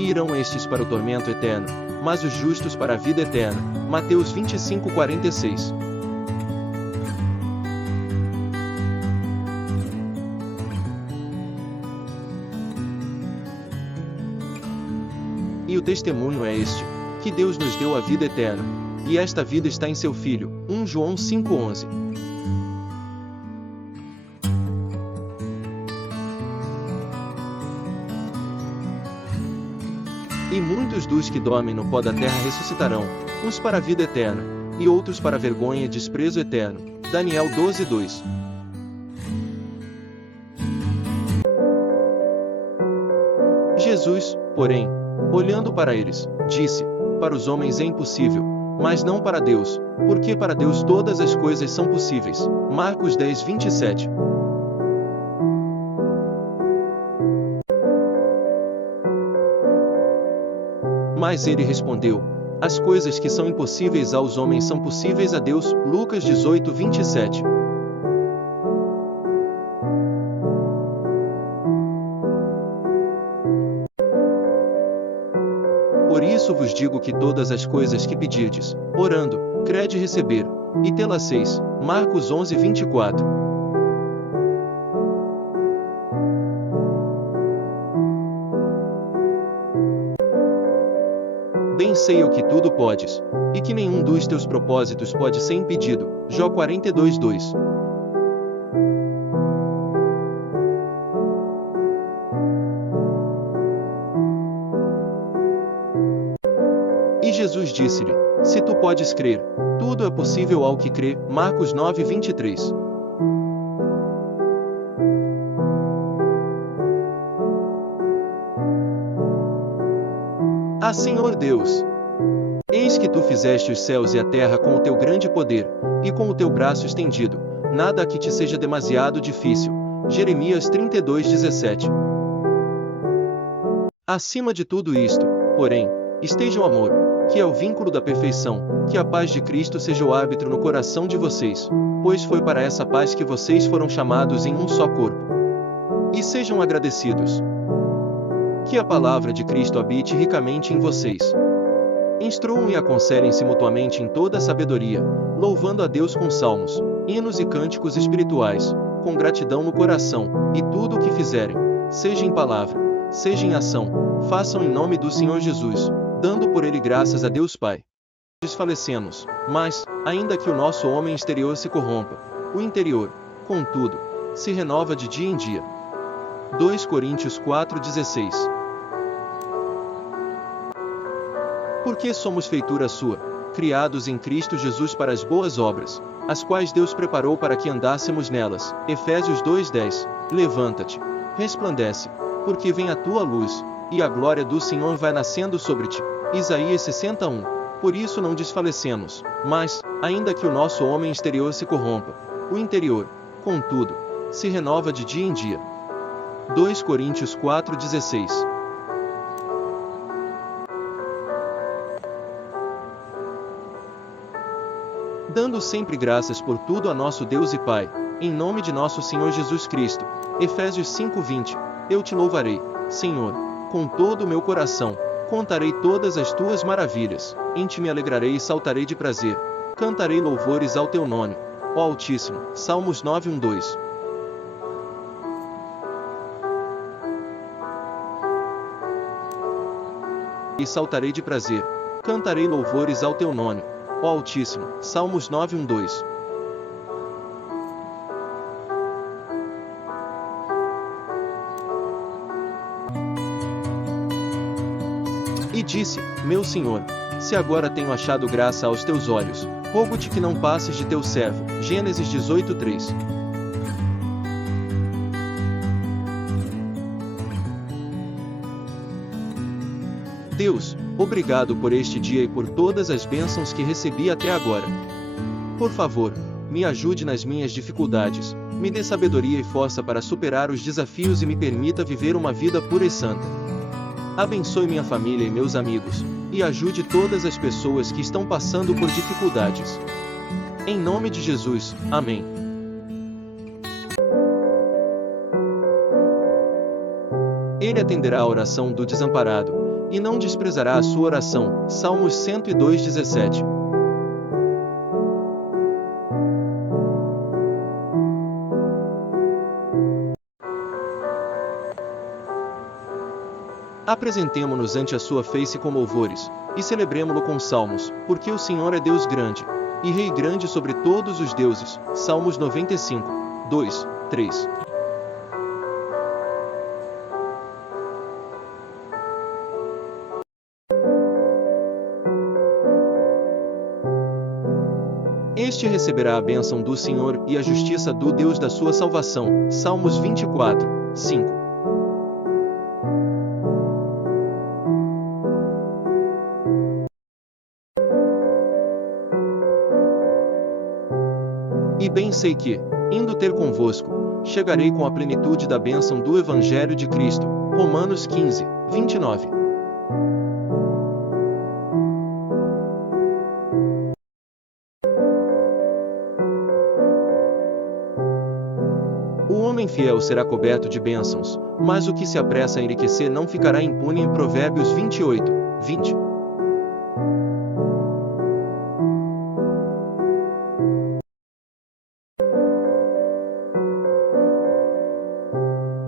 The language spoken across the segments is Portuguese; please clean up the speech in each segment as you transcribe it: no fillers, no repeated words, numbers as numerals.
e irão estes para o tormento eterno, mas os justos para a vida eterna. Mateus 25:46. E o testemunho é este, que Deus nos deu a vida eterna, e esta vida está em seu Filho. 1 João 5:11. E muitos dos que dormem no pó da terra ressuscitarão, uns para a vida eterna, e outros para a vergonha e desprezo eterno. Daniel 12:2. Jesus, porém, olhando para eles, disse: para os homens é impossível, mas não para Deus, porque para Deus todas as coisas são possíveis. Marcos 10:27. Mas ele respondeu: as coisas que são impossíveis aos homens são possíveis a Deus. Lucas 18:27. Por isso vos digo que todas as coisas que pedirdes, orando, crede receber, e tê-las-eis. Marcos 11:24. Bem sei eu que tudo podes, e que nenhum dos teus propósitos pode ser impedido. Jó 42:2. E Jesus disse-lhe: se tu podes crer, tudo é possível ao que crê. Marcos 9:23. Ah, Senhor Deus! Eis que tu fizeste os céus e a terra com o teu grande poder, e com o teu braço estendido, nada que te seja demasiado difícil. Jeremias 32:17. Acima de tudo isto, porém, esteja o amor, que é o vínculo da perfeição, que a paz de Cristo seja o árbitro no coração de vocês, pois foi para essa paz que vocês foram chamados em um só corpo. E sejam agradecidos. Que a palavra de Cristo habite ricamente em vocês. Instruam e aconselhem-se mutuamente em toda a sabedoria, louvando a Deus com salmos, hinos e cânticos espirituais, com gratidão no coração, e tudo o que fizerem, seja em palavra, seja em ação, façam em nome do Senhor Jesus, dando por ele graças a Deus Pai. Desfalecemos, mas, ainda que o nosso homem exterior se corrompa, o interior, contudo, se renova de dia em dia. 2 Coríntios 4:16. Porque somos feitura sua, criados em Cristo Jesus para as boas obras, as quais Deus preparou para que andássemos nelas. Efésios 2:10. Levanta-te, resplandece, porque vem a tua luz, e a glória do Senhor vai nascendo sobre ti. Isaías 60:1. Por isso não desfalecemos, mas, ainda que o nosso homem exterior se corrompa, o interior, contudo, se renova de dia em dia. 2 Coríntios 4:16. Dando sempre graças por tudo a nosso Deus e Pai, em nome de nosso Senhor Jesus Cristo. Efésios 5:20. Eu te louvarei, Senhor, com todo o meu coração, contarei todas as tuas maravilhas, em ti me alegrarei e saltarei de prazer, cantarei louvores ao teu nome, ó Altíssimo. Salmos 9:1-2. E saltarei de prazer, cantarei louvores ao teu nome, ó Altíssimo. Salmos 9:1-2. E disse: meu Senhor, se agora tenho achado graça aos teus olhos, rogo-te que não passes de teu servo. Gênesis 18:3. Deus, obrigado por este dia e por todas as bênçãos que recebi até agora. Por favor, me ajude nas minhas dificuldades, me dê sabedoria e força para superar os desafios e me permita viver uma vida pura e santa. Abençoe minha família e meus amigos, e ajude todas as pessoas que estão passando por dificuldades. Em nome de Jesus, amém. Ele atenderá a oração do desamparado, e não desprezará a sua oração. Salmos 102:17. Apresentemo-nos ante a sua face com louvores, e celebremo-lo com salmos, porque o Senhor é Deus grande, e Rei grande sobre todos os deuses. Salmos 95, 2, 3. Este receberá a bênção do Senhor e a justiça do Deus da sua salvação. Salmos 24, 5. E bem sei que, indo ter convosco, chegarei com a plenitude da bênção do Evangelho de Cristo. Romanos 15, 29. O homem fiel será coberto de bênçãos, mas o que se apressa a enriquecer não ficará impune. Em Provérbios 28, 20.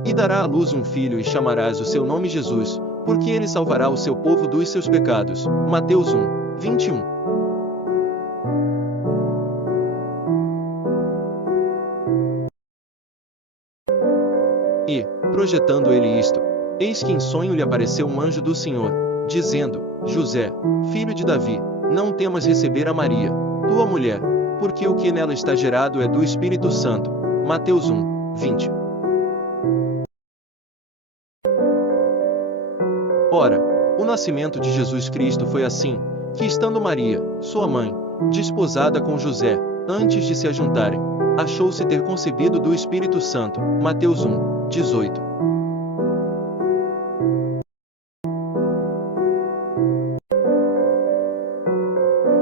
E dará à luz um filho e chamarás o seu nome Jesus, porque ele salvará o seu povo dos seus pecados. Mateus 1, 21. E, projetando ele isto, eis que em sonho lhe apareceu um anjo do Senhor, dizendo: José, filho de Davi, não temas receber a Maria, tua mulher, porque o que nela está gerado é do Espírito Santo. Mateus 1, 20. Ora, o nascimento de Jesus Cristo foi assim, que estando Maria, sua mãe, desposada com José, antes de se ajuntarem, achou-se ter concebido do Espírito Santo. Mateus 1, 18.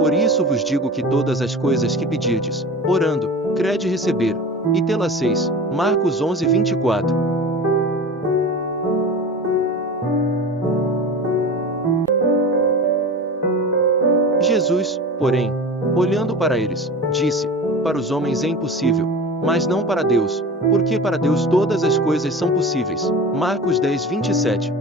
Por isso vos digo que todas as coisas que pedirdes, orando, crede receber, e tê-las-eis. Marcos 11, 24. Jesus, porém, olhando para eles, disse: Para os homens é impossível, mas não para Deus, porque para Deus todas as coisas são possíveis. Marcos 10, 27.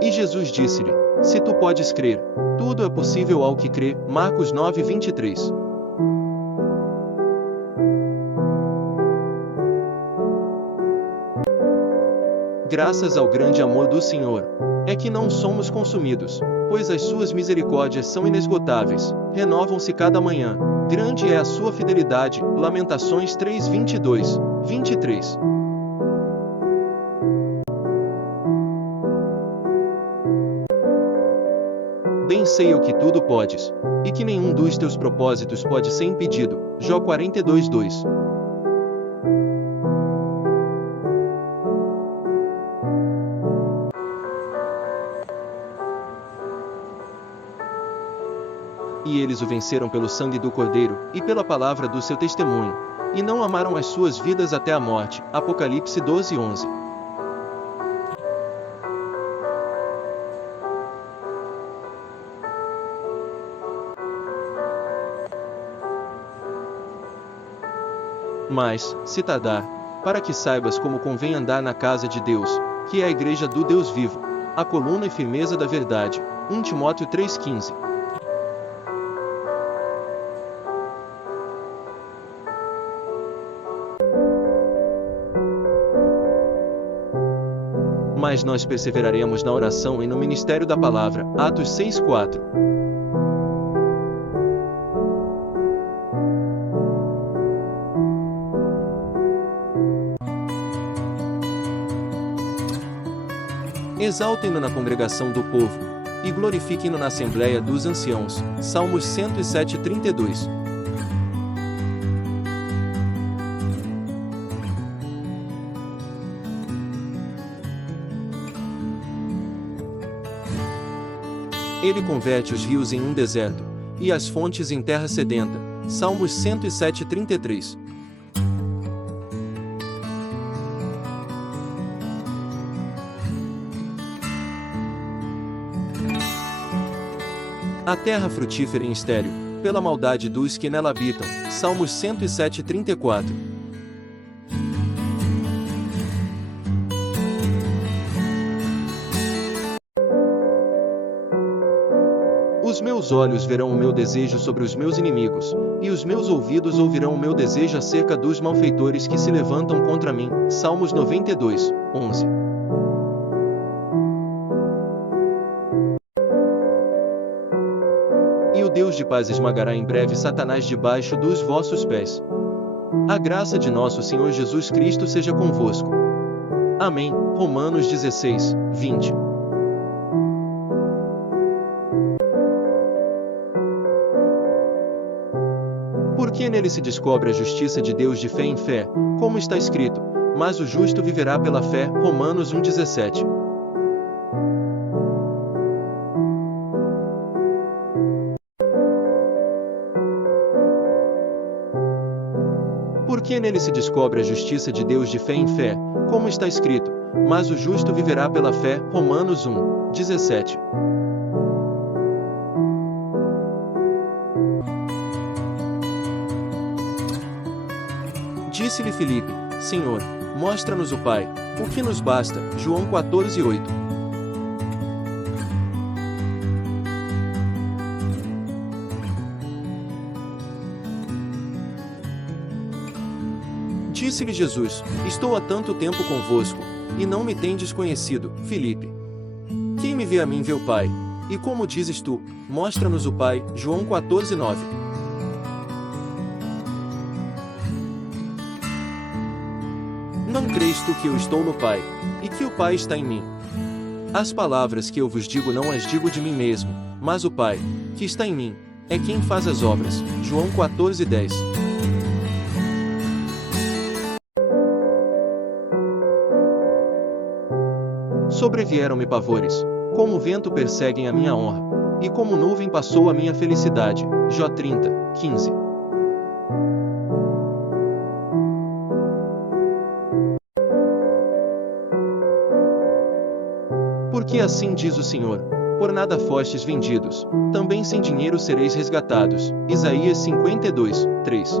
E Jesus disse-lhe: Se tu podes crer, tudo é possível ao que crê. Marcos 9, 23. Graças ao grande amor do Senhor, é que não somos consumidos, pois as suas misericórdias são inesgotáveis, renovam-se cada manhã. Grande é a sua fidelidade. Lamentações 3, 22, 23. Bem sei eu que tudo podes, e que nenhum dos teus propósitos pode ser impedido. Jó 42, 2. E eles o venceram pelo sangue do Cordeiro, e pela palavra do seu testemunho, e não amaram as suas vidas até a morte. Apocalipse 12, 11. Mas, se tardar, para que saibas como convém andar na casa de Deus, que é a igreja do Deus vivo, a coluna e firmeza da verdade. 1 Timóteo 3,15. Mas nós perseveraremos na oração e no ministério da palavra. Atos 6:4. Exaltem-no na congregação do povo, e glorifiquem-no na assembleia dos anciãos. Salmos 107:32. Ele converte os rios em um deserto, e as fontes em terra sedenta. Salmos 107:33. A terra frutífera e estéril, pela maldade dos que nela habitam. Salmos 107:34. Os meus olhos verão o meu desejo sobre os meus inimigos, e os meus ouvidos ouvirão o meu desejo acerca dos malfeitores que se levantam contra mim. Salmos 92:11. E o Deus de paz esmagará em breve Satanás debaixo dos vossos pés. A graça de nosso Senhor Jesus Cristo seja convosco. Amém. Romanos 16:20. Porque nele se descobre a justiça de Deus de fé em fé, como está escrito, mas o justo viverá pela fé. Romanos 1:17. Porque nele se descobre a justiça de Deus de fé em fé, como está escrito, mas o justo viverá pela fé. Romanos 1:17. Disse-lhe Filipe: Senhor, mostra-nos o Pai, o que nos basta. João 14:8. Disse-lhe Jesus: Estou há tanto tempo convosco, e não me tendes conhecido, Filipe. Quem me vê a mim vê o Pai. E como dizes tu, mostra-nos o Pai. João 14:9. Não crês tu que eu estou no Pai, e que o Pai está em mim? As palavras que eu vos digo não as digo de mim mesmo, mas o Pai, que está em mim, é quem faz as obras. João 14:10. Sobrevieram-me pavores, como vento perseguem a minha honra, e como nuvem passou a minha felicidade. Jó 30:15. Porque assim diz o Senhor: por nada fostes vendidos, também sem dinheiro sereis resgatados. Isaías 52:3.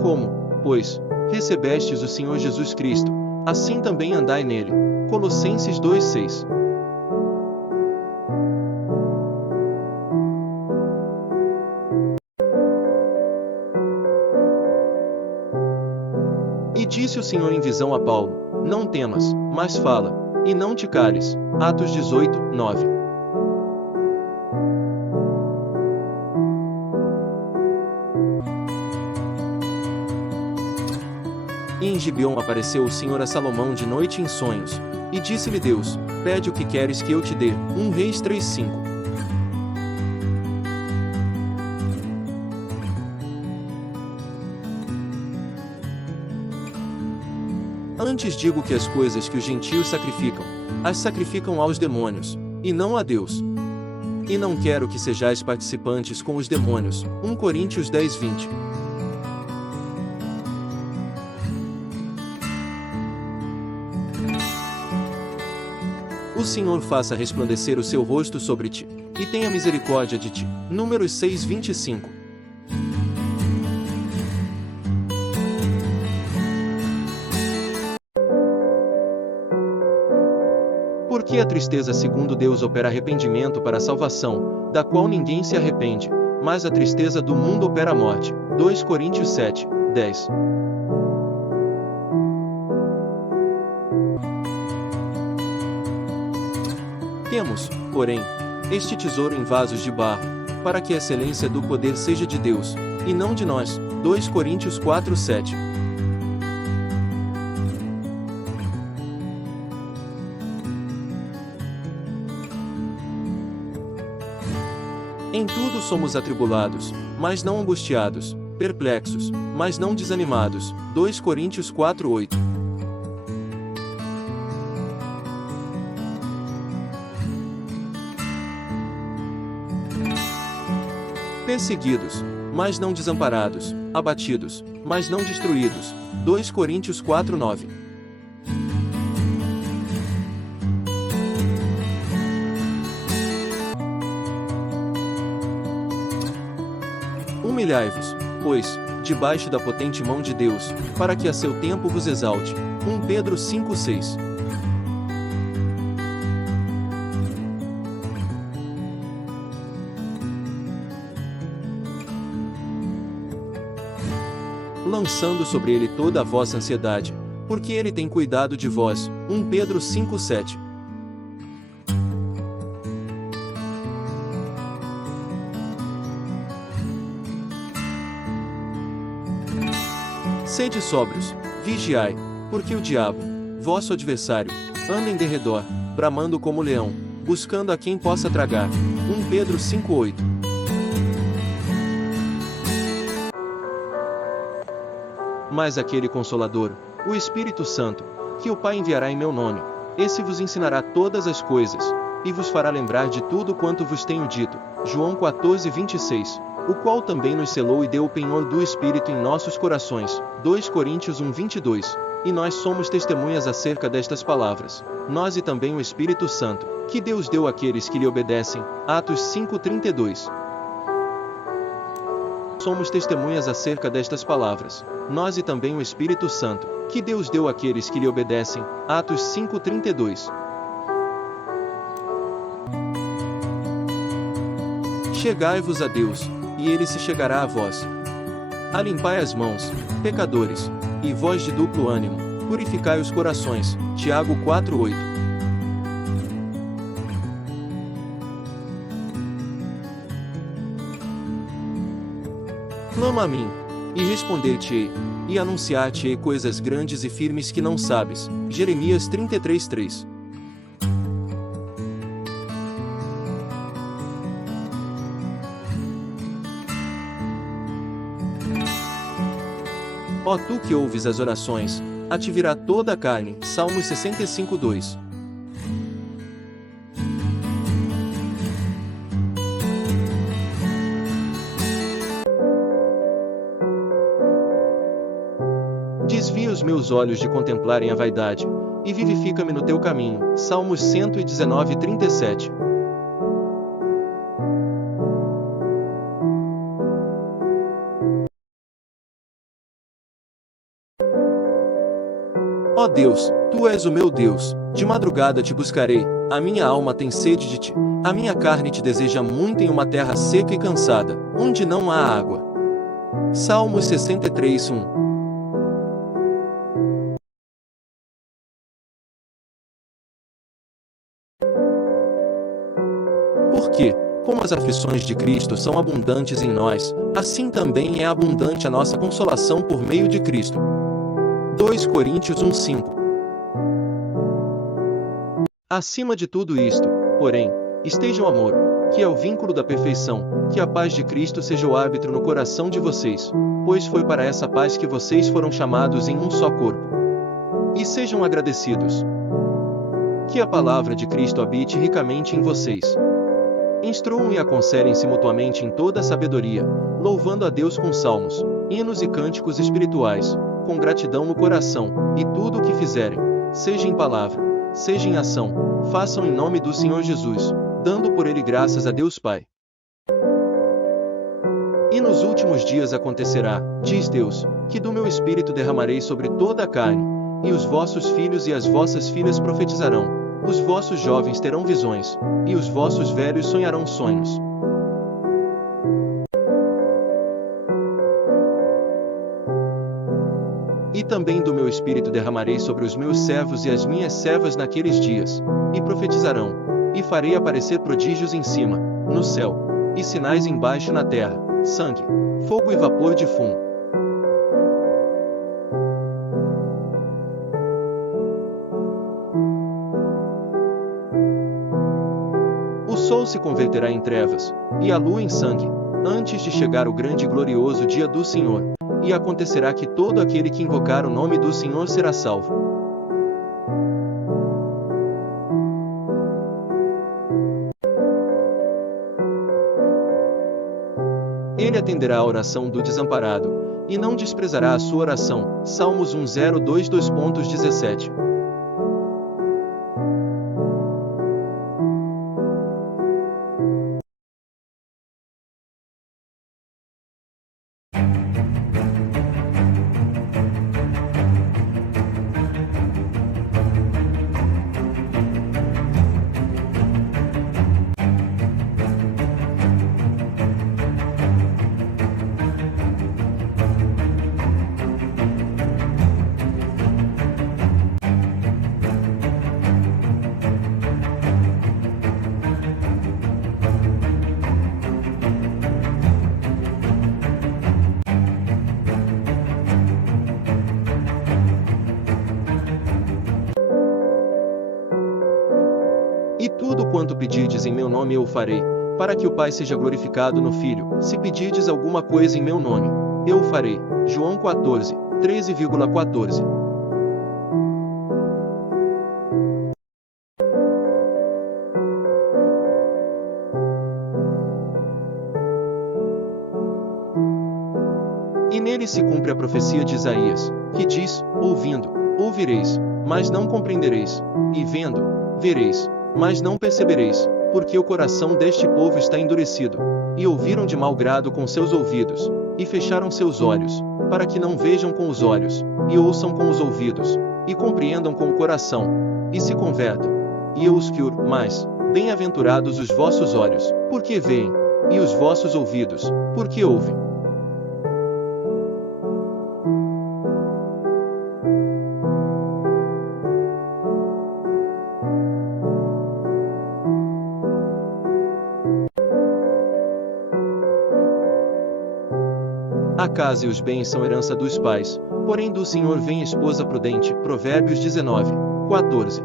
Como, pois, recebestes o Senhor Jesus Cristo, assim também andai nele. Colossenses 2:6. E disse o Senhor em visão a Paulo: não temas, mas fala, e não te cales. Atos 18:9. E em Gibeon apareceu o Senhor a Salomão de noite em sonhos, e disse-lhe Deus: pede o que queres que eu te dê. 1 Reis 3:5. Antes digo que as coisas que os gentios sacrificam, as sacrificam aos demônios, e não a Deus. E não quero que sejais participantes com os demônios. 1 Coríntios 10:20. O Senhor faça resplandecer o seu rosto sobre ti, e tenha misericórdia de ti. Números 6:25. Porque a tristeza segundo Deus opera arrependimento para a salvação, da qual ninguém se arrepende, mas a tristeza do mundo opera a morte. 2 Coríntios 7:10. Temos, porém, este tesouro em vasos de barro, para que a excelência do poder seja de Deus, e não de nós. 2 Coríntios 4:7. Em tudo somos atribulados, mas não angustiados, perplexos, mas não desanimados. 2 Coríntios 4:8. Perseguidos, mas não desamparados, abatidos, mas não destruídos. 2 Coríntios 4:9. Humilhai-vos, pois, debaixo da potente mão de Deus, para que a seu tempo vos exalte. 1 Pedro 5:6. Lançando sobre ele toda a vossa ansiedade, porque ele tem cuidado de vós. 1 Pedro 5:7. Sede sóbrios, vigiai, porque o diabo, vosso adversário, anda em derredor, bramando como leão, buscando a quem possa tragar. 1 Pedro 5:8. Mas aquele Consolador, o Espírito Santo, que o Pai enviará em meu nome, esse vos ensinará todas as coisas, e vos fará lembrar de tudo quanto vos tenho dito. João 14:26. O qual também nos selou e deu o penhor do Espírito em nossos corações. 2 Coríntios 1:22. E nós somos testemunhas acerca destas palavras. Nós e também o Espírito Santo, que Deus deu àqueles que lhe obedecem. Atos 5:32. Somos testemunhas acerca destas palavras. Nós e também o Espírito Santo, que Deus deu àqueles que lhe obedecem. Atos 5:32. Chegai-vos a Deus, e ele se chegará a vós. Alimpai as mãos, pecadores, e vós de duplo ânimo, purificai os corações. Tiago 4:8. Clama a mim, e responder-te-ei, e anunciar-te-ei coisas grandes e firmes que não sabes. Jeremias 33:3. Ó tu que ouves as orações, a ti virá toda a carne. Salmos 65:2. Desvia os meus olhos de contemplarem a vaidade, e vivifica-me no teu caminho. Salmos 119:37. Ó Deus, tu és o meu Deus, de madrugada te buscarei, a minha alma tem sede de ti, a minha carne te deseja muito em uma terra seca e cansada, onde não há água. Salmos 63:1. Porque, como as aflições de Cristo são abundantes em nós, assim também é abundante a nossa consolação por meio de Cristo. 2 Coríntios 1:5. Acima de tudo isto, porém, esteja o amor, que é o vínculo da perfeição, que a paz de Cristo seja o árbitro no coração de vocês, pois foi para essa paz que vocês foram chamados em um só corpo. E sejam agradecidos. Que a palavra de Cristo habite ricamente em vocês. Instruam e aconselhem-se mutuamente em toda a sabedoria, louvando a Deus com salmos, hinos e cânticos espirituais, com gratidão no coração, e tudo o que fizerem, seja em palavra, seja em ação, façam em nome do Senhor Jesus, dando por ele graças a Deus Pai. E nos últimos dias acontecerá, diz Deus, que do meu Espírito derramarei sobre toda a carne, e os vossos filhos e as vossas filhas profetizarão, os vossos jovens terão visões, e os vossos velhos sonharão sonhos. E também do meu Espírito derramarei sobre os meus servos e as minhas servas naqueles dias, e profetizarão, e farei aparecer prodígios em cima, no céu, e sinais embaixo na terra, sangue, fogo e vapor de fumo. O sol se converterá em trevas, e a lua em sangue, antes de chegar o grande e glorioso dia do Senhor. E acontecerá que todo aquele que invocar o nome do Senhor será salvo. Ele atenderá à oração do desamparado, e não desprezará a sua oração. Salmos 102:17. E tudo quanto pedirdes em meu nome eu o farei, para que o Pai seja glorificado no Filho. Se pedirdes alguma coisa em meu nome, eu o farei. João 14, 13,14. E nele se cumpre a profecia de Isaías, que diz: ouvindo, ouvireis, mas não compreendereis, e vendo, vereis, mas não percebereis, porque o coração deste povo está endurecido, e ouviram de mau grado com seus ouvidos, e fecharam seus olhos, para que não vejam com os olhos, e ouçam com os ouvidos, e compreendam com o coração, e se convertam. E eu os curo, mas, bem-aventurados os vossos olhos, porque veem, e os vossos ouvidos, porque ouvem. A casa e os bens são herança dos pais, porém do Senhor vem esposa prudente. Provérbios 19, 14.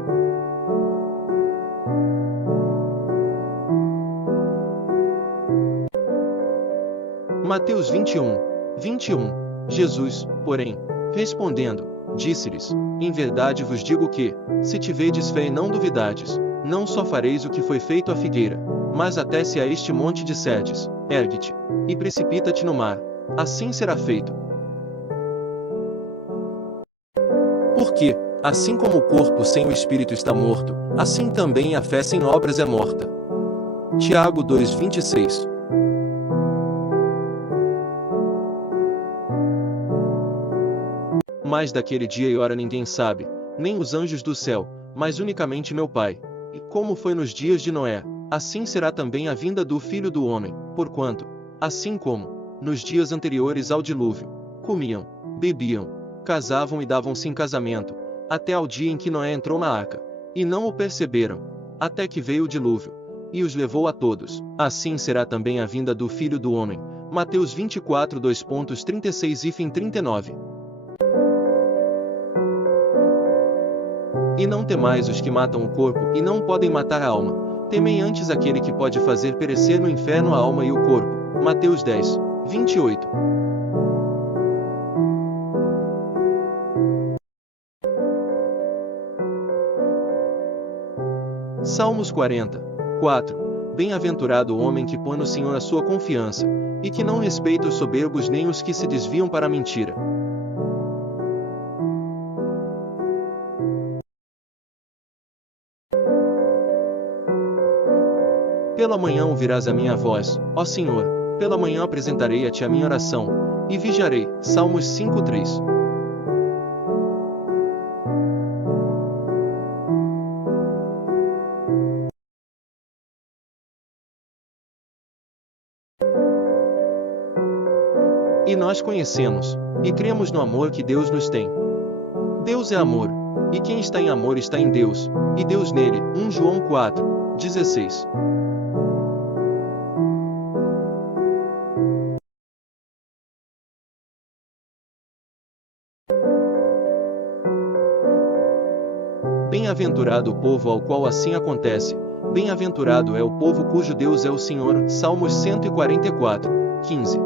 Mateus 21, 21. Jesus, porém, respondendo, disse-lhes: em verdade vos digo que, se tiverdes fé e não duvidardes, não só fareis o que foi feito à figueira, mas até se a este monte disserdes: ergue-te, e precipita-te no mar, assim será feito. Porque, assim como o corpo sem o espírito está morto, assim também a fé sem obras é morta. Tiago 2:26. Mas daquele dia e hora ninguém sabe, nem os anjos do céu, mas unicamente meu Pai. E como foi nos dias de Noé, assim será também a vinda do Filho do Homem, porquanto, assim como nos dias anteriores ao dilúvio, comiam, bebiam, casavam e davam-se em casamento, até ao dia em que Noé entrou na arca, e não o perceberam, até que veio o dilúvio, e os levou a todos. Assim será também a vinda do Filho do Homem. Mateus 24, 2:36 e 39. E não temais os que matam o corpo, e não podem matar a alma. Temei antes aquele que pode fazer perecer no inferno a alma e o corpo. Mateus 10, 28. Salmos 40, 4. Bem-aventurado o homem que põe no Senhor a sua confiança, e que não respeita os soberbos nem os que se desviam para a mentira. Pela manhã ouvirás a minha voz, ó Senhor, pela manhã apresentarei a ti a minha oração, e vigiarei. Salmos 5:3. E nós conhecemos, e cremos no amor que Deus nos tem. Deus é amor, e quem está em amor está em Deus, e Deus nele. 1 João 4:16. Bem-aventurado o povo ao qual assim acontece, bem-aventurado é o povo cujo Deus é o Senhor. Salmos 144, 15.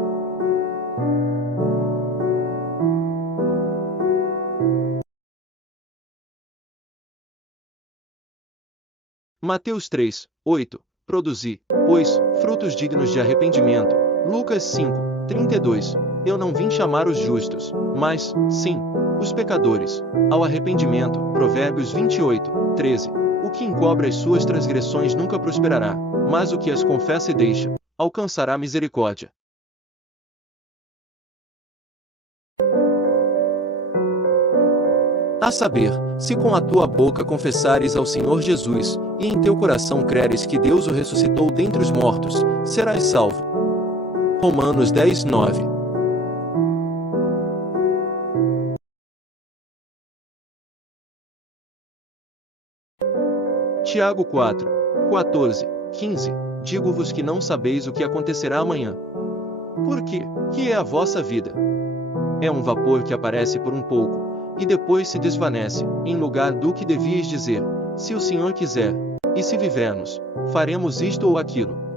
Mateus 3, 8. Produzi, pois, frutos dignos de arrependimento. Lucas 5, 32. Eu não vim chamar os justos, mas, sim, os pecadores, ao arrependimento. Provérbios 28, 13. O que encobre as suas transgressões nunca prosperará, mas o que as confessa e deixa, alcançará misericórdia. A saber, se com a tua boca confessares ao Senhor Jesus, e em teu coração creres que Deus o ressuscitou dentre os mortos, serás salvo. Romanos 10, 9. Tiago 4, 14, 15. Digo-vos que não sabeis o que acontecerá amanhã. Por quê? Que é a vossa vida? É um vapor que aparece por um pouco, e depois se desvanece, em lugar do que devíeis dizer, se o Senhor quiser, e se vivermos, faremos isto ou aquilo.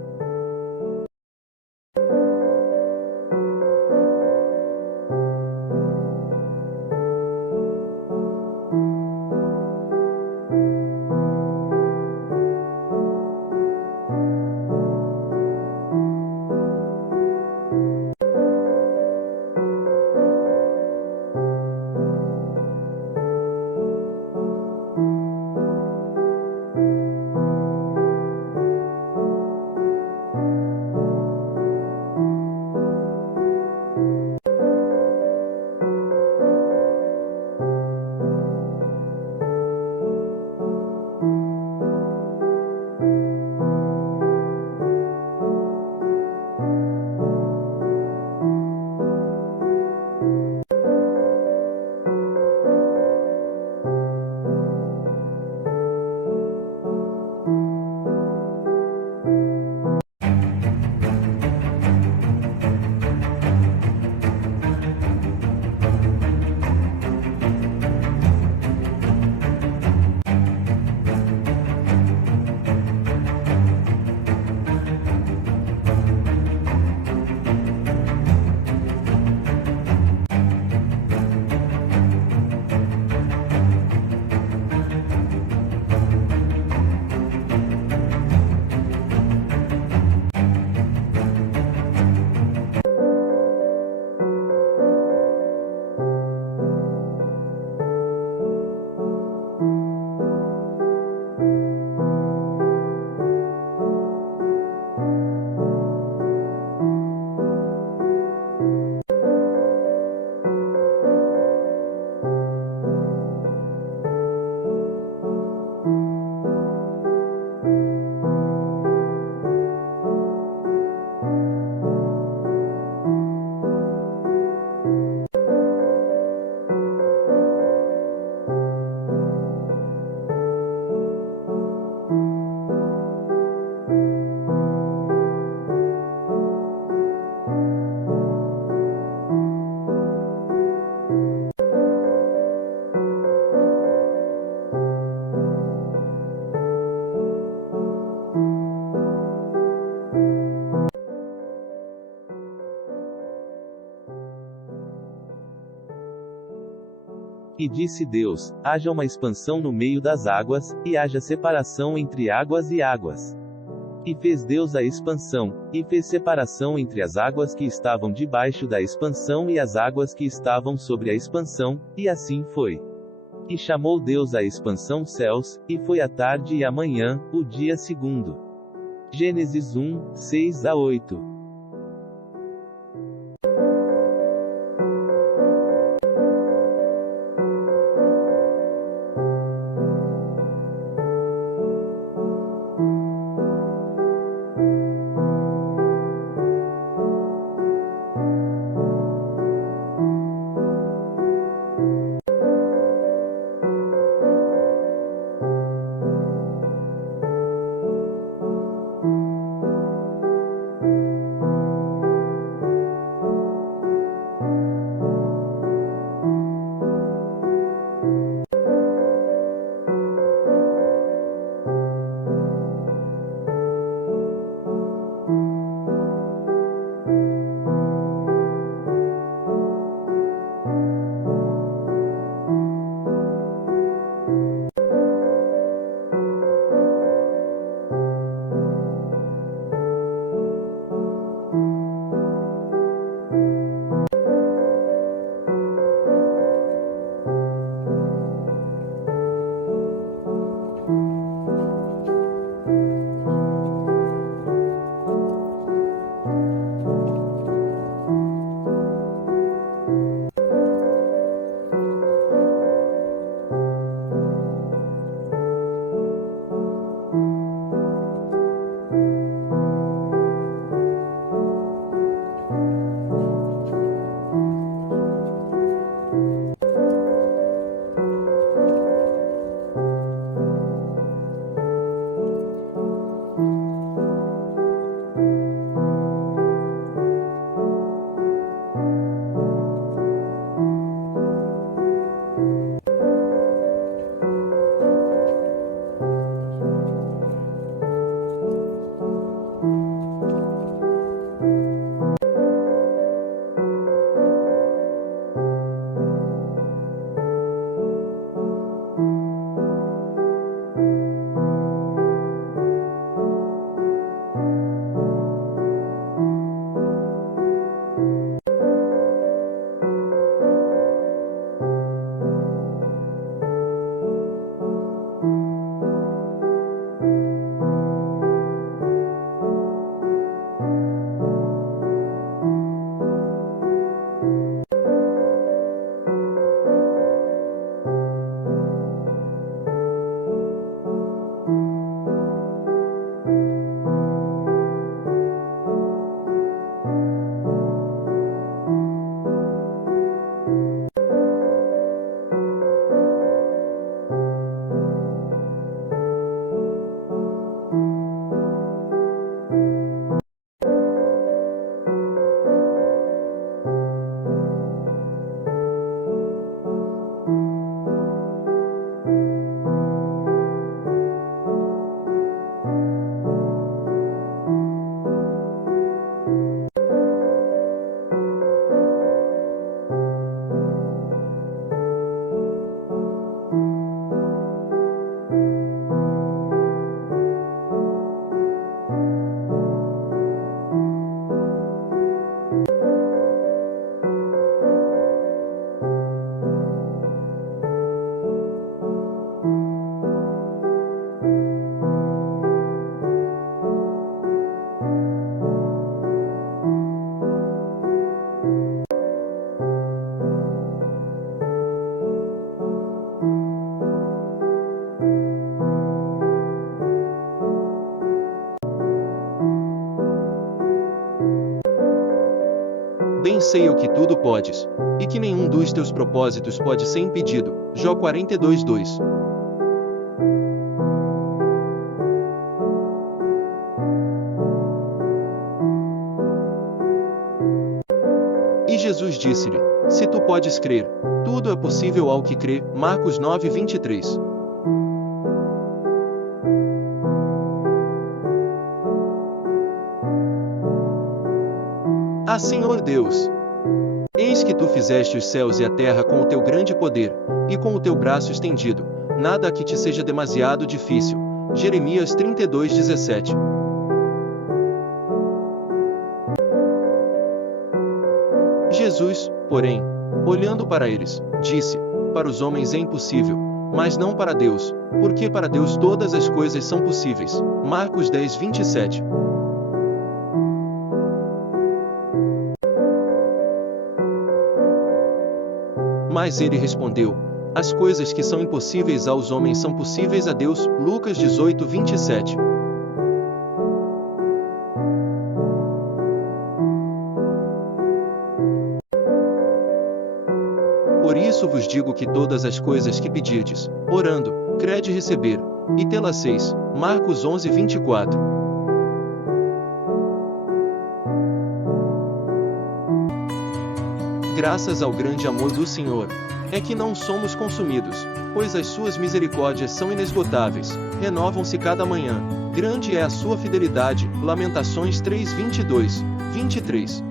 E disse Deus: haja uma expansão no meio das águas, e haja separação entre águas e águas. E fez Deus a expansão, e fez separação entre as águas que estavam debaixo da expansão e as águas que estavam sobre a expansão, e assim foi. E chamou Deus a expansão céus, e foi a tarde e a manhã, o dia segundo. Gênesis 1, 6 a 8. sei eu que tudo podes, e que nenhum dos teus propósitos pode ser impedido. Jó 42:2. E Jesus disse-lhe: Se tu podes crer, tudo é possível ao que crê. Marcos 9:23. Ah, Senhor Deus! Eis que tu fizeste os céus e a terra com o teu grande poder, e com o teu braço estendido, nada aqui te seja demasiado difícil. Jeremias 32:17. Jesus, porém, olhando para eles, disse: Para os homens é impossível, mas não para Deus, porque para Deus todas as coisas são possíveis. Marcos 10:27. Mas ele respondeu: As coisas que são impossíveis aos homens são possíveis a Deus. Lucas 18:27. Por isso vos digo que todas as coisas que pedirdes, orando, crede receber, e tê-las-eis. Marcos 11:24. Graças ao grande amor do Senhor, é que não somos consumidos, pois as suas misericórdias são inesgotáveis, renovam-se cada manhã. Grande é a sua fidelidade. Lamentações 3:22, 23.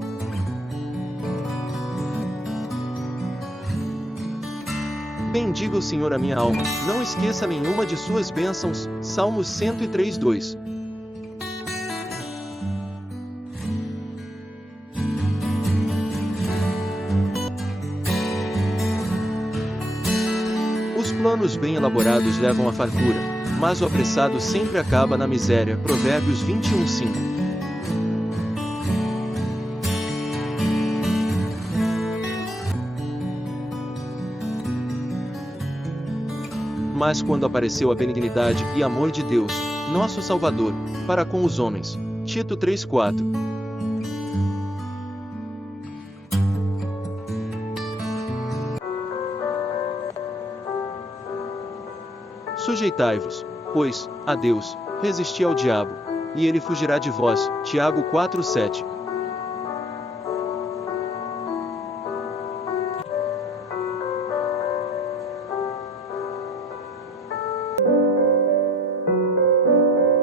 Bendiga o Senhor a minha alma, não esqueça nenhuma de suas bênçãos. Salmos 103:2. Os planos bem elaborados levam à fartura, mas o apressado sempre acaba na miséria. Provérbios 21:5. Mas quando apareceu a benignidade e amor de Deus, nosso Salvador, para com os homens. Tito 3:4. Sujeitai-vos, pois, a Deus, resisti ao diabo, e ele fugirá de vós. Tiago 4:7.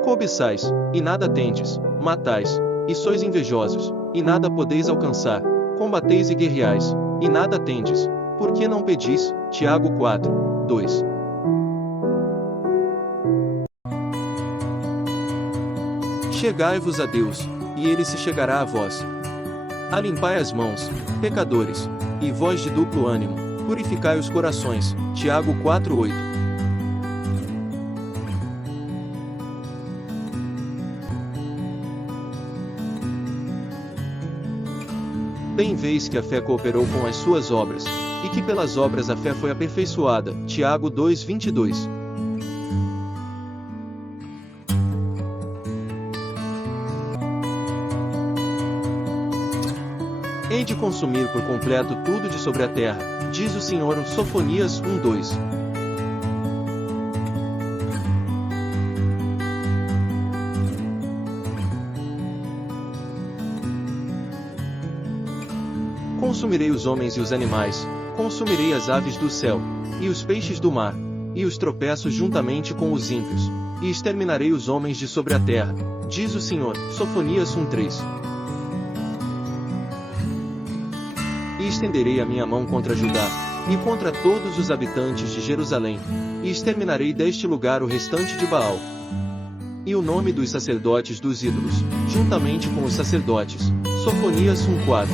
Cobiçais, e nada tendes, matais, e sois invejosos, e nada podeis alcançar, combateis e guerreais, e nada tendes, por que não pedis? Tiago 4:2. Chegai-vos a Deus, e ele se chegará a vós. Alimpai as mãos, pecadores, e vós de duplo ânimo, purificai os corações. Tiago 4:8. Bem veis que a fé cooperou com as suas obras, e que pelas obras a fé foi aperfeiçoada. Tiago 2:22. Hei de consumir por completo tudo de sobre a terra, diz o Senhor. Sofonias 1:2. Consumirei os homens e os animais, consumirei as aves do céu, e os peixes do mar, e os tropeços juntamente com os ímpios, e exterminarei os homens de sobre a terra, diz o Senhor. Sofonias 1:3. E estenderei a minha mão contra Judá, e contra todos os habitantes de Jerusalém, e exterminarei deste lugar o restante de Baal, e o nome dos sacerdotes dos ídolos, juntamente com os sacerdotes. Sofonias 1:4.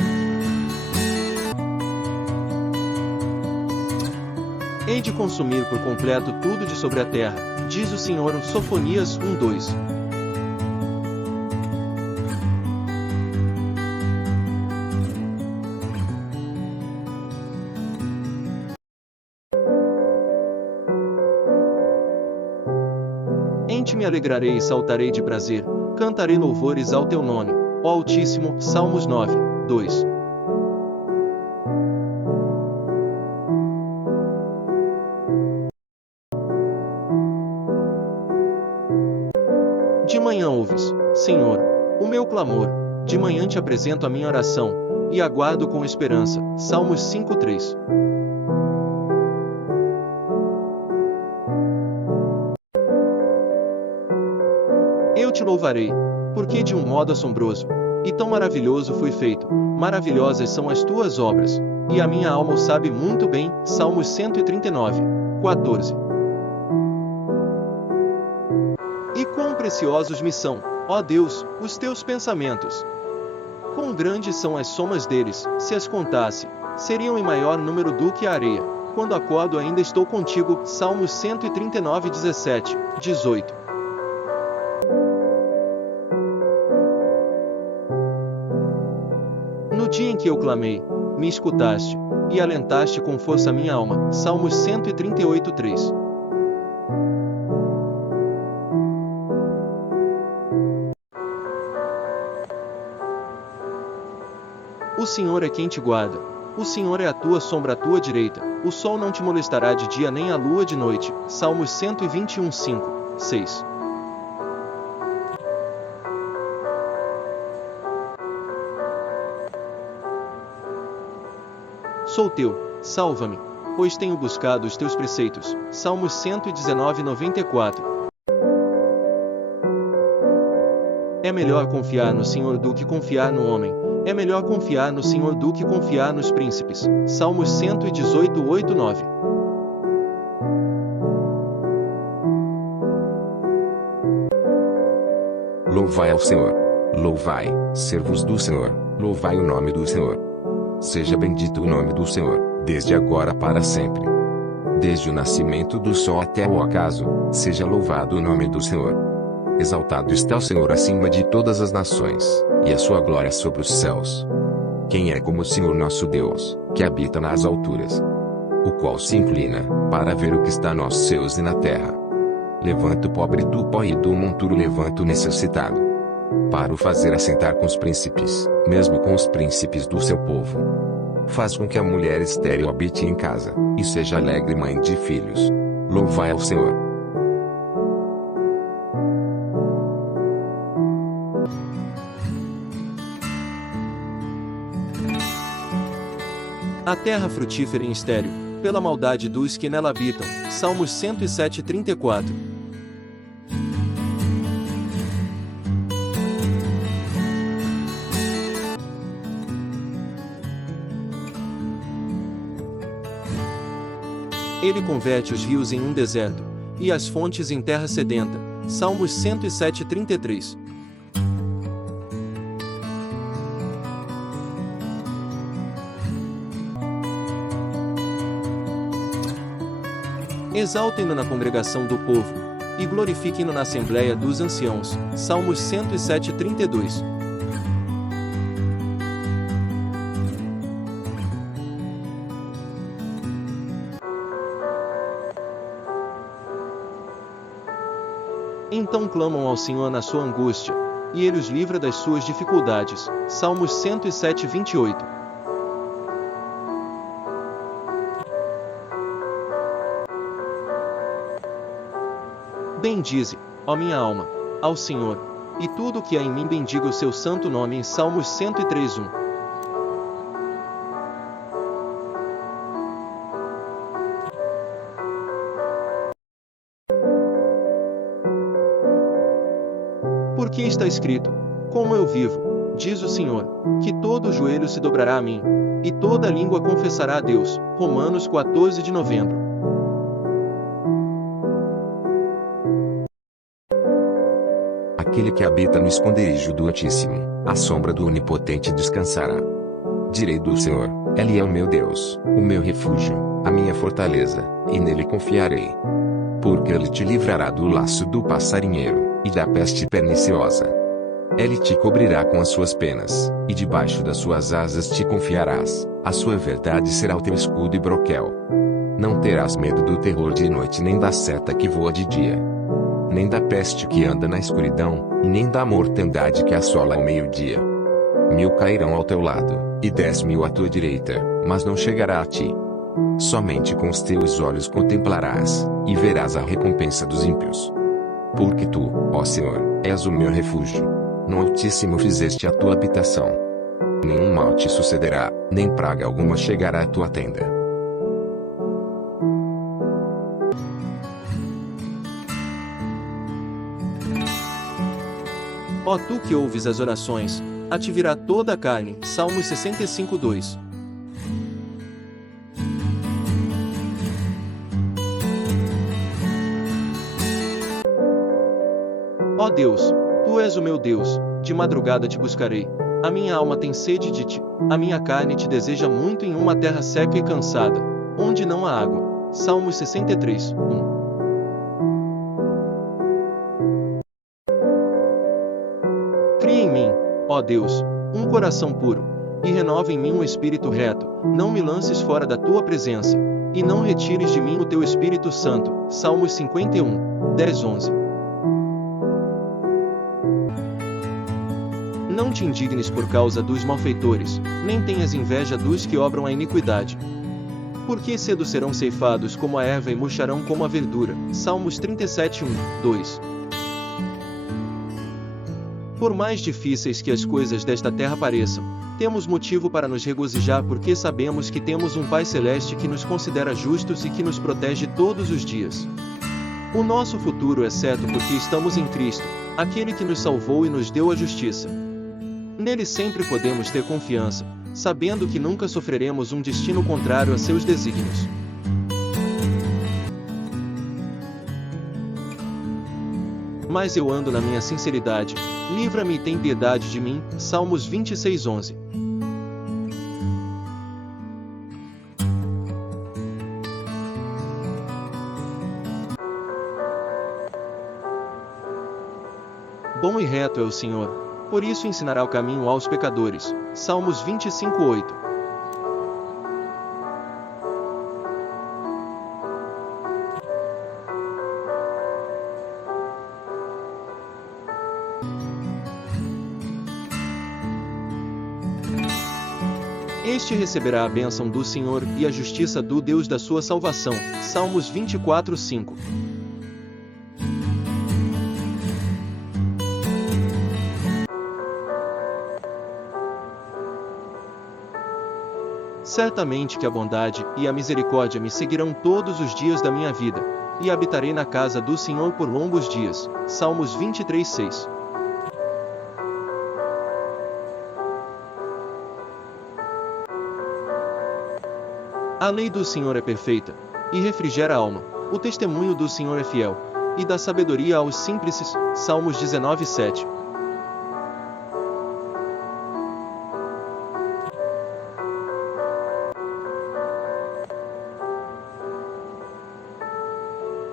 Hei de consumir por completo tudo de sobre a terra, diz o Senhor. Sofonias 1:2. Em ti me alegrarei e saltarei de prazer, cantarei louvores ao teu nome, ó Altíssimo. Salmos 9:2. De manhã ouves, Senhor, o meu clamor, de manhã te apresento a minha oração, e aguardo com esperança. Salmos 5:3. Eu te louvarei, porque de um modo assombroso e tão maravilhoso fui feito, maravilhosas são as tuas obras, e a minha alma o sabe muito bem. Salmos 139:14. E quão preciosos me são, ó Deus, os teus pensamentos! Quão grandes são as somas deles, se as contasse, seriam em maior número do que a areia. Quando acordo ainda estou contigo. Salmos 139:17, 18. No dia em que eu clamei, me escutaste, e alentaste com força minha alma. Salmos 138:3. O Senhor é quem te guarda. O Senhor é a tua sombra à tua direita. O sol não te molestará de dia nem a lua de noite. Salmos 121:5, 6. Sou teu, salva-me, pois tenho buscado os teus preceitos. Salmos 119:94. É melhor confiar no Senhor do que confiar no homem. É melhor confiar no Senhor do que confiar nos príncipes. Salmos 118:8, 9. Louvai ao Senhor. Louvai, servos do Senhor, louvai o nome do Senhor. Seja bendito o nome do Senhor, desde agora para sempre. Desde o nascimento do sol até o ocaso, seja louvado o nome do Senhor. Exaltado está o Senhor acima de todas as nações, e a sua glória sobre os céus. Quem é como o Senhor nosso Deus, que habita nas alturas, o qual se inclina, para ver o que está nos céus e na terra. Levanta o pobre do pó e do monturo levanta o necessitado, para o fazer assentar com os príncipes, mesmo com os príncipes do seu povo. Faz com que a mulher estéril habite em casa, e seja alegre mãe de filhos. Louvai ao Senhor. A terra frutífera e estéril, pela maldade dos que nela habitam. Salmos 107:34. Ele converte os rios em um deserto, e as fontes em terra sedenta. Salmos 107:33. Exaltem-no na congregação do povo, e glorifiquem-no na assembleia dos anciãos. Salmos 107:32. Então clamam ao Senhor na sua angústia, e Ele os livra das suas dificuldades. Salmos 107:28. Bendize, ó minha alma, ao Senhor, e tudo o que há em mim bendiga o seu santo nome. Em Salmos 103:1. Porque está escrito: como eu vivo, diz o Senhor, que todo joelho se dobrará a mim, e toda língua confessará a Deus. Romanos 14 de novembro. Aquele que habita no esconderijo do Altíssimo, à sombra do Onipotente descansará. Direi do Senhor: Ele é o meu Deus, o meu refúgio, a minha fortaleza, e nele confiarei. Porque ele te livrará do laço do passarinheiro, e da peste perniciosa. Ele te cobrirá com as suas penas, e debaixo das suas asas te confiarás. A sua verdade será o teu escudo e broquel. Não terás medo do terror de noite, nem da seta que voa de dia, nem da peste que anda na escuridão, e nem da mortandade que assola ao meio-dia. 1000 cairão ao teu lado, e 10.000 à tua direita, mas não chegará a ti. Somente com os teus olhos contemplarás, e verás a recompensa dos ímpios. Porque tu, ó Senhor, És o meu refúgio. No Altíssimo fizeste a tua habitação. Nenhum mal te sucederá, nem praga alguma chegará à tua tenda. Ó tu que ouves as orações, a ti virá toda a carne. Salmos 65:2. Ó Deus, tu és o meu Deus, de madrugada te buscarei. A minha alma tem sede de ti, a minha carne te deseja muito em uma terra seca e cansada, onde não há água. Salmos 63:1. Cria em mim, ó Deus, um coração puro, e renova em mim um espírito reto. Não me lances fora da tua presença, e não retires de mim o teu Espírito Santo. Salmos 51:10-11. Não te indignes por causa dos malfeitores, nem tenhas inveja dos que obram a iniquidade. Porque cedo serão ceifados como a erva e murcharão como a verdura. Salmos 37:1-2. Por mais difíceis que as coisas desta terra pareçam, temos motivo para nos regozijar porque sabemos que temos um Pai Celeste que nos considera justos e que nos protege todos os dias. O nosso futuro é certo porque estamos em Cristo, aquele que nos salvou e nos deu a justiça. Nele sempre podemos ter confiança, sabendo que nunca sofreremos um destino contrário a seus desígnios. Mas eu ando na minha sinceridade, livra-me e tem piedade de mim. Salmos 26:11. Bom e reto é o Senhor, por isso ensinará o caminho aos pecadores. Salmos 25:8. Este receberá a bênção do Senhor e a justiça do Deus da sua salvação. Salmos 24:5. Certamente que a bondade e a misericórdia me seguirão todos os dias da minha vida, e habitarei na casa do Senhor por longos dias. Salmos 23:6. A lei do Senhor é perfeita, e refrigera a alma. O testemunho do Senhor é fiel, e dá sabedoria aos simples. Salmos 19:7.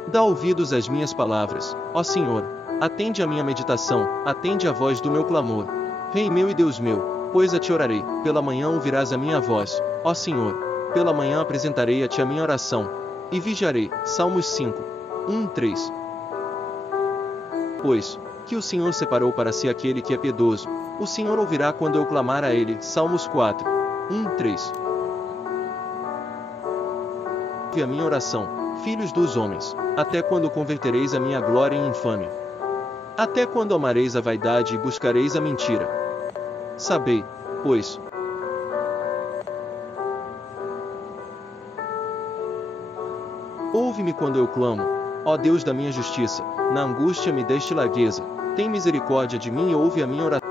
Dá ouvidos às minhas palavras, ó Senhor, atende à minha meditação, atende à voz do meu clamor. Rei meu e Deus meu, pois a ti orarei, pela manhã ouvirás a minha voz, ó Senhor. Pela manhã apresentarei a ti a minha oração, e vigiarei. Salmos 5:1-3. Pois que o Senhor separou para si aquele que é piedoso, o Senhor ouvirá quando eu clamar a ele. Salmos 4:1-3. Ouve a minha oração, filhos dos homens, até quando convertereis a minha glória em infâmia? Até quando amareis a vaidade e buscareis a mentira? Sabei, pois, ouve-me quando eu clamo, ó Deus da minha justiça, na angústia me deste largueza, tem misericórdia de mim e ouve a minha oração.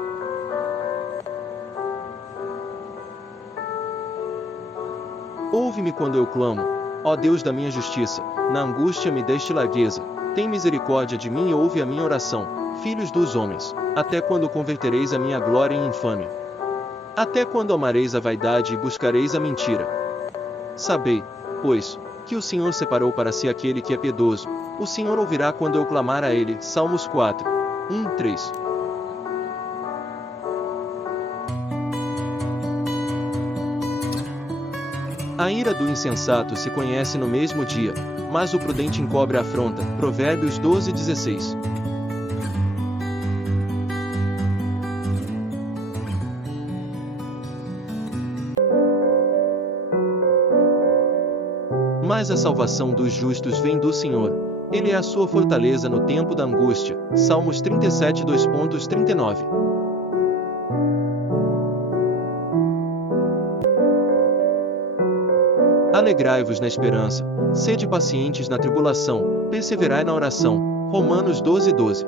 Ouve-me quando eu clamo, ó Deus da minha justiça, na angústia me deste largueza, tem misericórdia de mim e ouve a minha oração, filhos dos homens, até quando convertereis a minha glória em infâmia? Até quando amareis a vaidade e buscareis a mentira? Sabei, pois, que o Senhor separou para si aquele que é piedoso, o Senhor ouvirá quando eu clamar a ele. Salmos 4:1-3. A ira do insensato se conhece no mesmo dia, mas o prudente encobre a afronta. Provérbios 12:16. Mas a salvação dos justos vem do Senhor, Ele é a sua fortaleza no tempo da angústia. Salmos 37, 2.39. Alegrai-vos na esperança, sede pacientes na tribulação, perseverai na oração. Romanos 12, 12.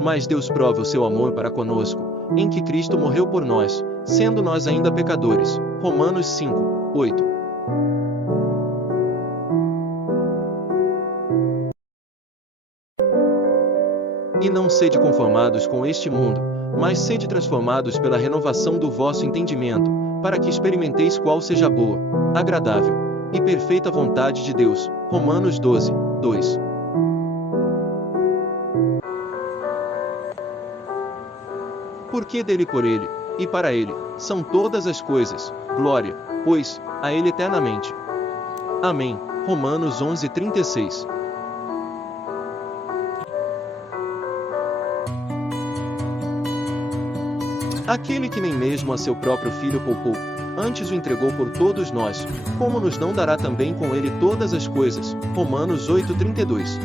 Mas Deus prova o seu amor para conosco, em que Cristo morreu por nós, sendo nós ainda pecadores. Romanos 5, 8. E não sede conformados com este mundo, mas sede transformados pela renovação do vosso entendimento, para que experimenteis qual seja a boa, agradável e perfeita vontade de Deus. Romanos 12, 2. Porque dele, por ele, e para ele, são todas as coisas, glória, pois, a ele eternamente. Amém. Romanos 11, 36. Aquele que nem mesmo a seu próprio Filho poupou, antes o entregou por todos nós, como nos não dará também com ele todas as coisas? Romanos 8, 32.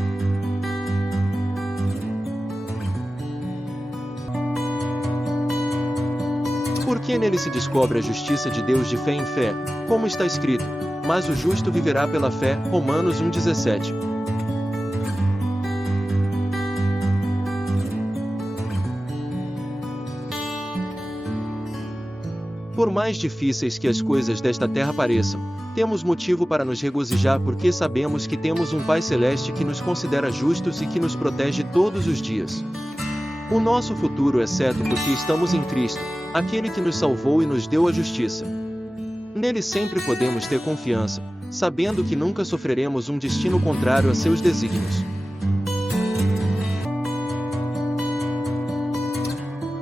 Porque nele se descobre a justiça de Deus de fé em fé, como está escrito, mas o justo viverá pela fé. Romanos 1,17. Por mais difíceis que as coisas desta terra pareçam, temos motivo para nos regozijar porque sabemos que temos um Pai Celeste que nos considera justos e que nos protege todos os dias. O nosso futuro é certo porque estamos em Cristo, aquele que nos salvou e nos deu a justiça. Nele sempre podemos ter confiança, sabendo que nunca sofreremos um destino contrário a seus desígnios.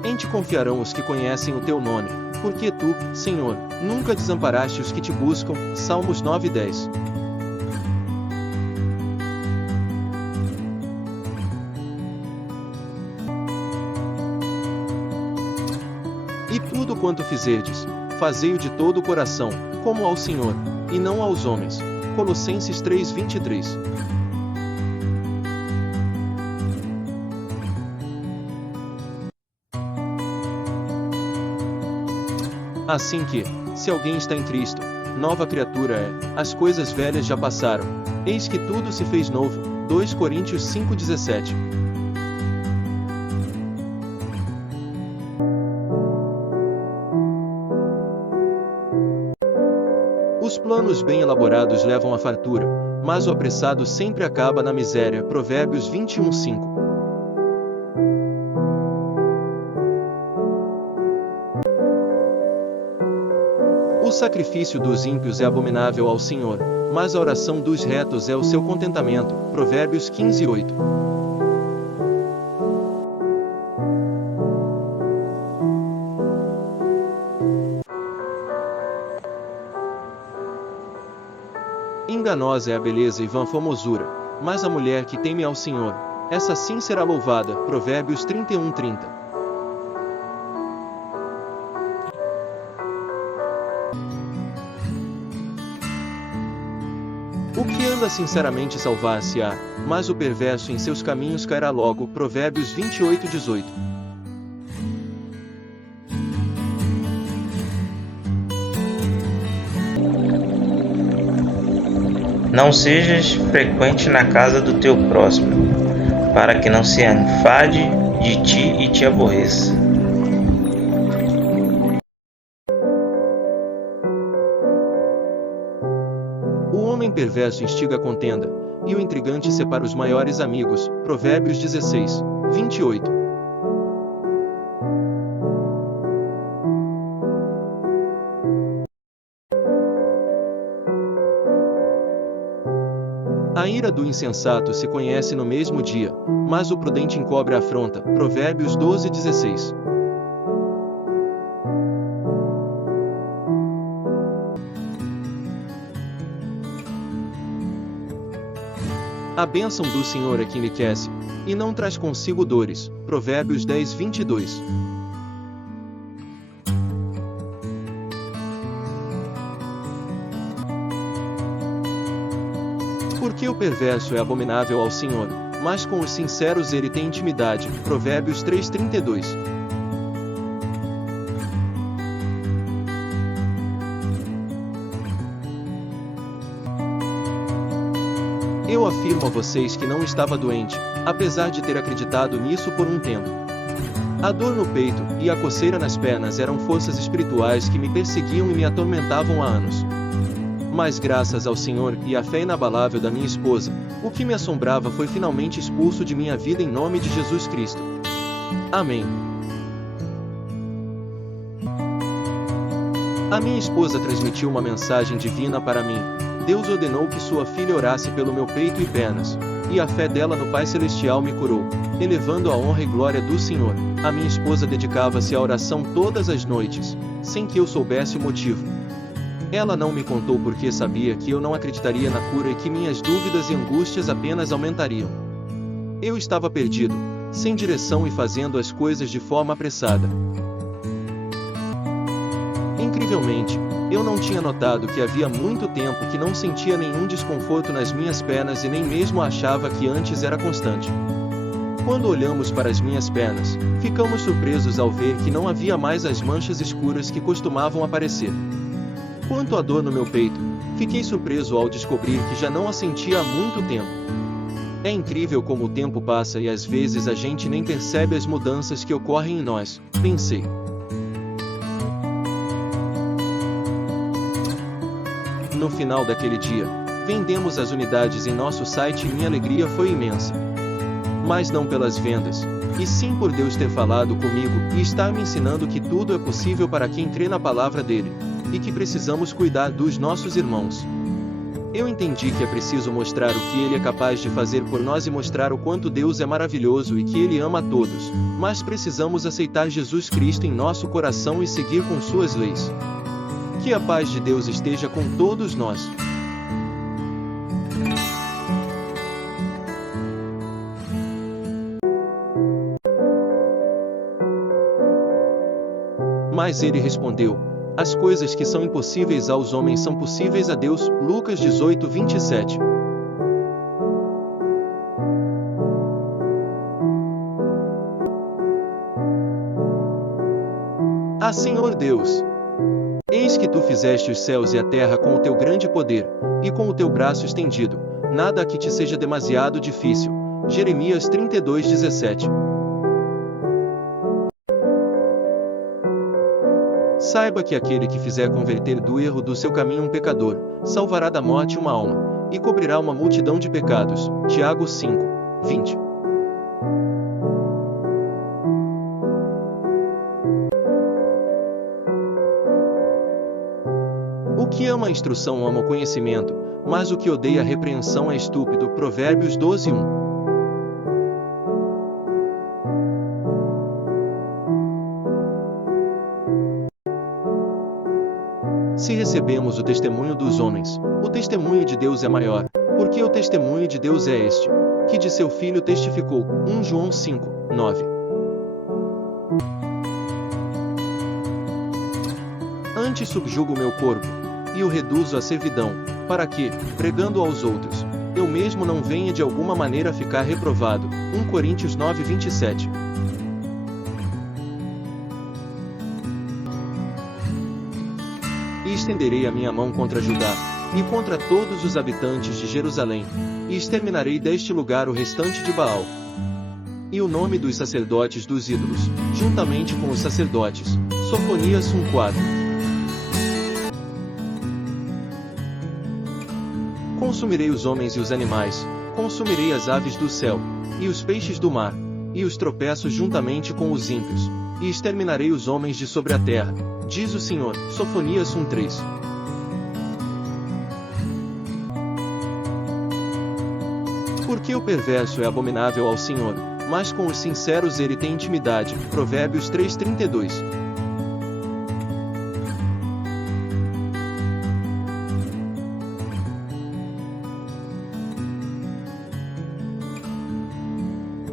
Em ti confiarão os que conhecem o teu nome, porque tu, Senhor, nunca desamparaste os que te buscam. Salmos 9, 10. E tudo quanto fizerdes, fazei-o de todo o coração, como ao Senhor, e não aos homens. Colossenses 3, 23. Assim que, se alguém está em Cristo, nova criatura é, as coisas velhas já passaram, eis que tudo se fez novo. 2 Coríntios 5,17. Os planos bem elaborados levam à fartura, mas o apressado sempre acaba na miséria. Provérbios 21, 5. O sacrifício dos ímpios é abominável ao Senhor, mas a oração dos retos é o seu contentamento. Provérbios 15, 8. Enganosa é a beleza e vã formosura, mas a mulher que teme ao Senhor, essa sim será louvada. Provérbios 31, 30. O que anda sinceramente salvar-se-á, mas o perverso em seus caminhos cairá logo. Provérbios 28, 18. Não sejas frequente na casa do teu próximo, para que não se enfade de ti e te aborreça. O homem perverso instiga a contenda, e o intrigante separa os maiores amigos. Provérbios 16, 28. A ira do insensato se conhece no mesmo dia, mas o prudente encobre a afronta. Provérbios 12, 16. A bênção do Senhor é que enriquece, e não traz consigo dores. Provérbios 10, 22. Porque o perverso é abominável ao Senhor, mas com os sinceros ele tem intimidade. Provérbios 3, 32. Eu afirmo a vocês que não estava doente, apesar de ter acreditado nisso por um tempo. A dor no peito e a coceira nas pernas eram forças espirituais que me perseguiam e me atormentavam há anos. Mas graças ao Senhor e à fé inabalável da minha esposa, o que me assombrava foi finalmente expulso de minha vida em nome de Jesus Cristo. Amém. A minha esposa transmitiu uma mensagem divina para mim. Deus ordenou que sua filha orasse pelo meu peito e pernas, e a fé dela no Pai Celestial me curou, elevando a honra e glória do Senhor. A minha esposa dedicava-se à oração todas as noites, sem que eu soubesse o motivo. Ela não me contou porque sabia que eu não acreditaria na cura e que minhas dúvidas e angústias apenas aumentariam. Eu estava perdido, sem direção e fazendo as coisas de forma apressada. Incrivelmente, eu não tinha notado que havia muito tempo que não sentia nenhum desconforto nas minhas pernas e nem mesmo achava que antes era constante. Quando olhamos para as minhas pernas, ficamos surpresos ao ver que não havia mais as manchas escuras que costumavam aparecer. Quanto à dor no meu peito, fiquei surpreso ao descobrir que já não a sentia há muito tempo. É incrível como o tempo passa e às vezes a gente nem percebe as mudanças que ocorrem em nós, pensei. No final daquele dia, vendemos as unidades em nosso site e minha alegria foi imensa. Mas não pelas vendas, e sim por Deus ter falado comigo e estar me ensinando que tudo é possível para quem crê na palavra dele, e que precisamos cuidar dos nossos irmãos. Eu entendi que é preciso mostrar o que ele é capaz de fazer por nós e mostrar o quanto Deus é maravilhoso e que ele ama a todos, mas precisamos aceitar Jesus Cristo em nosso coração e seguir com suas leis. Que a paz de Deus esteja com todos nós. Mas ele respondeu: as coisas que são impossíveis aos homens são possíveis a Deus. Lucas 18, 27. Ah, Senhor Deus! Eis que tu fizeste os céus e a terra com o teu grande poder, e com o teu braço estendido, nada que te seja demasiado difícil. Jeremias 32, 17. Saiba que aquele que fizer converter do erro do seu caminho um pecador, salvará da morte uma alma, e cobrirá uma multidão de pecados. Tiago 5, 20. O que ama a instrução ama o conhecimento, mas o que odeia a repreensão é estúpido. Provérbios 12, 1. Se recebemos o testemunho dos homens, o testemunho de Deus é maior, porque o testemunho de Deus é este, que de seu Filho testificou. 1 João 5, 9. Antes subjugo o meu corpo, e o reduzo à servidão, para que, pregando aos outros, eu mesmo não venha de alguma maneira a ficar reprovado. 1 Coríntios 9, 27. E estenderei a minha mão contra Judá, e contra todos os habitantes de Jerusalém, e exterminarei deste lugar o restante de Baal. E o nome dos sacerdotes dos ídolos, juntamente com os sacerdotes. Sofonias 1:4. Consumirei os homens e os animais, consumirei as aves do céu, e os peixes do mar, e os tropeços juntamente com os ímpios, e exterminarei os homens de sobre a terra, diz o Senhor. Sofonias 1:3. Porque o perverso é abominável ao Senhor, mas com os sinceros ele tem intimidade. Provérbios 3:32.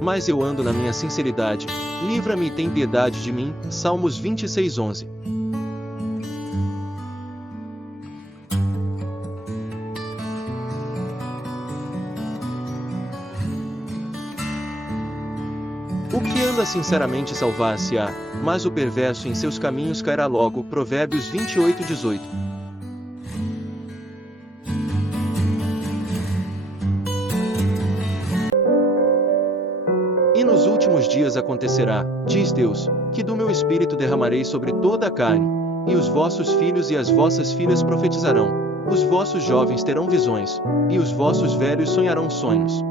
mas eu ando na minha sinceridade. Livra-me e tem piedade de mim. Salmos 26:11. O que anda sinceramente salvar-se-á, mas o perverso em seus caminhos cairá logo. Provérbios 28:18. E nos últimos dias acontecerá, diz Deus, que do meu espírito derramarei sobre toda a carne, e os vossos filhos e as vossas filhas profetizarão, os vossos jovens terão visões, e os vossos velhos sonharão sonhos.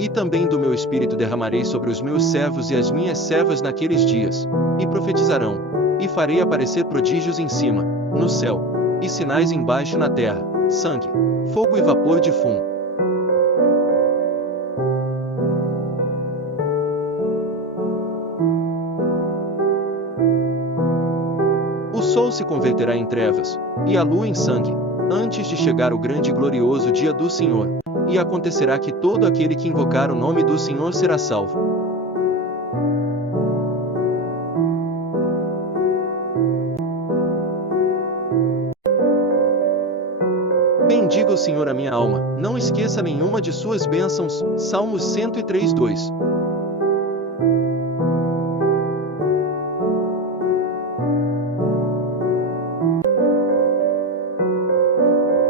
E também do meu espírito derramarei sobre os meus servos e as minhas servas naqueles dias, e profetizarão, e farei aparecer prodígios em cima, no céu, e sinais embaixo na terra, sangue, fogo e vapor de fumo. O sol se converterá em trevas, e a lua em sangue, antes de chegar o grande e glorioso dia do Senhor. E acontecerá que todo aquele que invocar o nome do Senhor será salvo. Bendiga o Senhor a minha alma, não esqueça nenhuma de suas bênçãos. Salmos 103:2.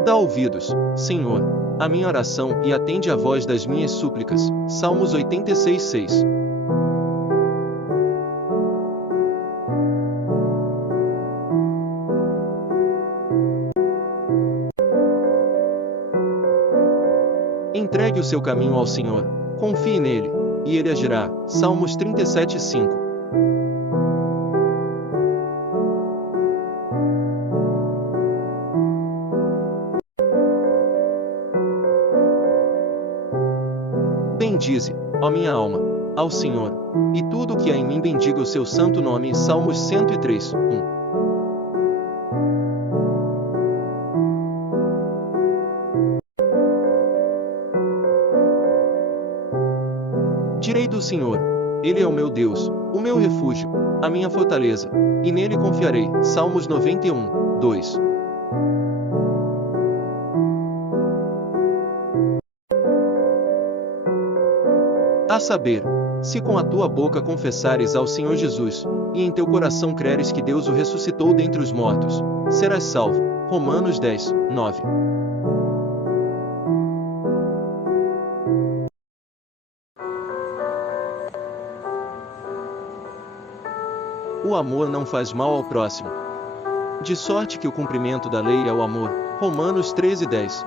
Dá ouvidos, Senhor, a minha oração e atende a voz das minhas súplicas. Salmos 86:6. Entregue o seu caminho ao Senhor, confie nele, e ele agirá. Salmos 37:5. Bendize, ó minha alma, ao Senhor, e tudo o que há em mim bendiga o seu santo nome. Salmos 103:1. Direi do Senhor, Ele é o meu Deus, o meu refúgio, a minha fortaleza, e nele confiarei. Salmos 91:2. A saber, se com a tua boca confessares ao Senhor Jesus, e em teu coração creres que Deus o ressuscitou dentre os mortos, serás salvo. Romanos 10:9. O amor não faz mal ao próximo, de sorte que o cumprimento da lei é o amor. Romanos 13:10.